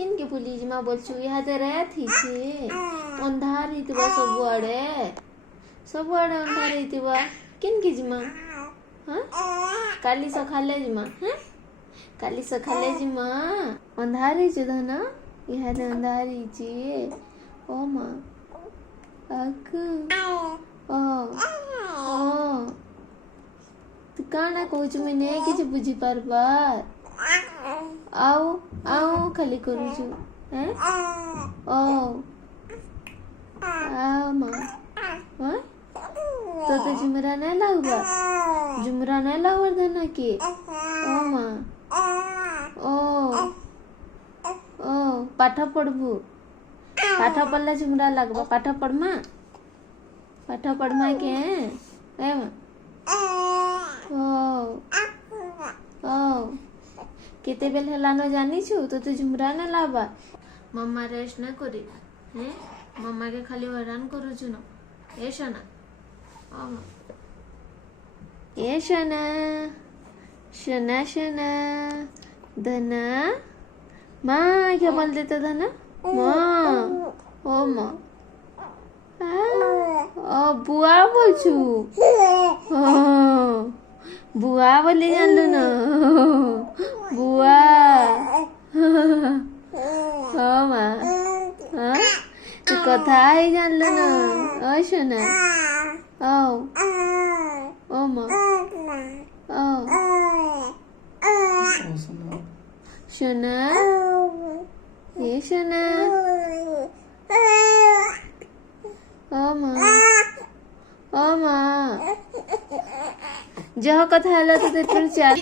किन के भूली जिमा बोलछु यहाँ तो रात ही छे अंधार ही तुबा सबुआड़े अंधार ही तुबा किन के जिमा हाँ काली सखाले जिमा हाँ काली सखाले जिमा अंधार ही छु धना यहाँ तो अंधार ही छे ओ माँ अकु ओ ओ तू काना कहूछु मैंने किसी बुझी पारबार आओ आओ खाली करूछु हैं ओ आओ माँ हाँ तो झुमरा नहीं लाऊगा धना के ओ माँ ओ ओ पाठ पढ़बू पाठ पढ़ला झुमरा लगबा पाठ पढ़मा के है माँ ओ ओ केते बेल हेलानो जानी छु तो तू झुमरा न लाबा मम्मा रेस्ट न करी हैं मम्मा के खाली हैरान करू छु न ए शना ए शना शना शना धना माँ क्या बोल देता धना माँ ओ माँ ओ बुआ बोल छु बुआ बोले जानलू न बुआ हाँ माँ हाँ तू कथा ही जानलू न ओ शना ओ ओ माँ ओ शना ये शना ओ माँ जह कथा हला तो फिर चल जा